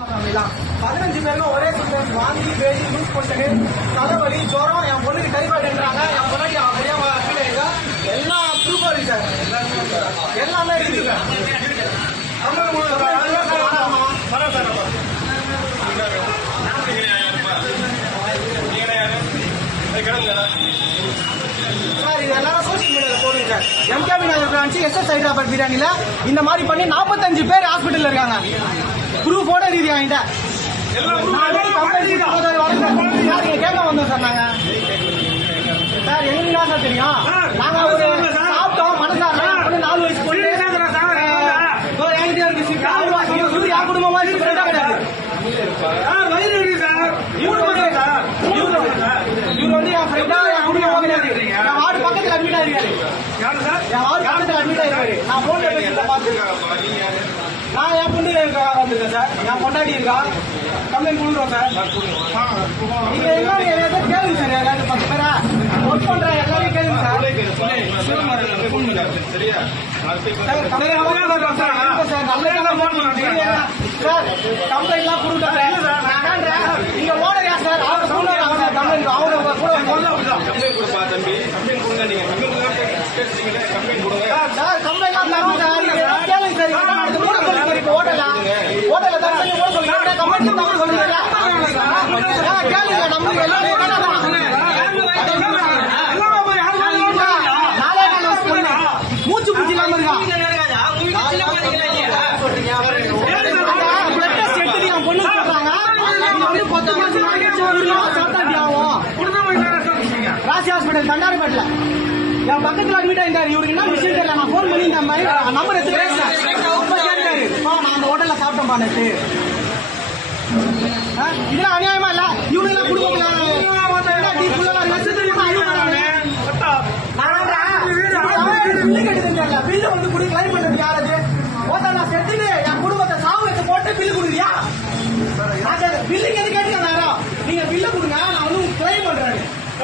15 பேருக்கு ஒரே சிம்டம்ஸ் வாந்தி பேதி லூஸ் மோஷன் தலைவலி ஜுரம் என் பொண்ணுக்கு டைபாய்டுன்றாங்க என் பொண்ணாடி அப்படியே ஃபீல் ஆயிருக்கா எல்லா ப்ரூஃபும் இருக்கு சார் எல்லாமே இருக்கு சார் சார் இது எல்லாரும் சோசியல் மீடியாவில் போடுங்க சார் எம்கேபி நகர் பிரான்ச்சு எஸ்எஸ் ஹைதராபாத் பிரியாணியில் இந்த மாதிரி பண்ணி 45 பேர் ஹாஸ்பிட்டலில் இருக்காங்க ப்ரூஃபோட ரீதியா கேட்க வந்தோம் சார் நாங்க சார் எங்களுக்கு தான் சார் தெரியும் நாங்க ஒரு சாப்பிட்டோம் மனசார 4 வயசு பொண்ணு என் குடும்பமா கிடையாது இவரு வந்து என் ஃப்ரெண்டா என் குடும்பம் கிடையாது என் வார்டு பக்கத்தில் அட்மிட் ஆயிருக்காரு என் வார்டு பக்கத்தில் அட்மிட் ஆயிருக்காரு நான் போன் பார்த்துருக்கேன் நான் என் பொண்ணு வந்திருக்கேன் சார் என் பொண்டாடி இருக்கா கம்ப்ளைண்ட் கொடுக்குறோம் சார் நீங்க எல்லாரும் கேளுங்க சார் எல்லாரும் 10 பேரா ஒர்க் பண்ற எல்லாரும் கேளுங்க சார் சார் கம்ப்ளைண்ட்லாம் கொடுக்குறேன் நீங்க ஓடறியா சார் அவர் சொல்லுவாங்க சார் கம்ப்ளைண்ட் அவங்க கூட சார் கம்ப்ளைண்ட்லாம் கேளுங்க சார் இப்போ ஹோட்டல்ல தான் சொல்லுங்க கம்ப்ளைண்ட் சொல்லுங்க கேளுங்க நம்ம எல்லாரும் மூச்சு பூச்சி இல்லாம இருக்கா பொண்ணு சொல்றாங்க ராசி ஹாஸ்பிட்டல் தண்டாரப்பேட்டில் என் பக்கத்தில் அட்மிட் ஆயிருந்தாரு இவருக்கு என்ன விஷயம் தெரியல நான் போன் பண்ணி இந்த மாதிரி நம்பர் எடுத்து பேசுறேன் நான் அந்த ஹோட்டல்ல சாப்பிட்டேன் நேற்று இதெல்லாம் அநியாயமா இல்ல இவனுக்கு குடும்பம்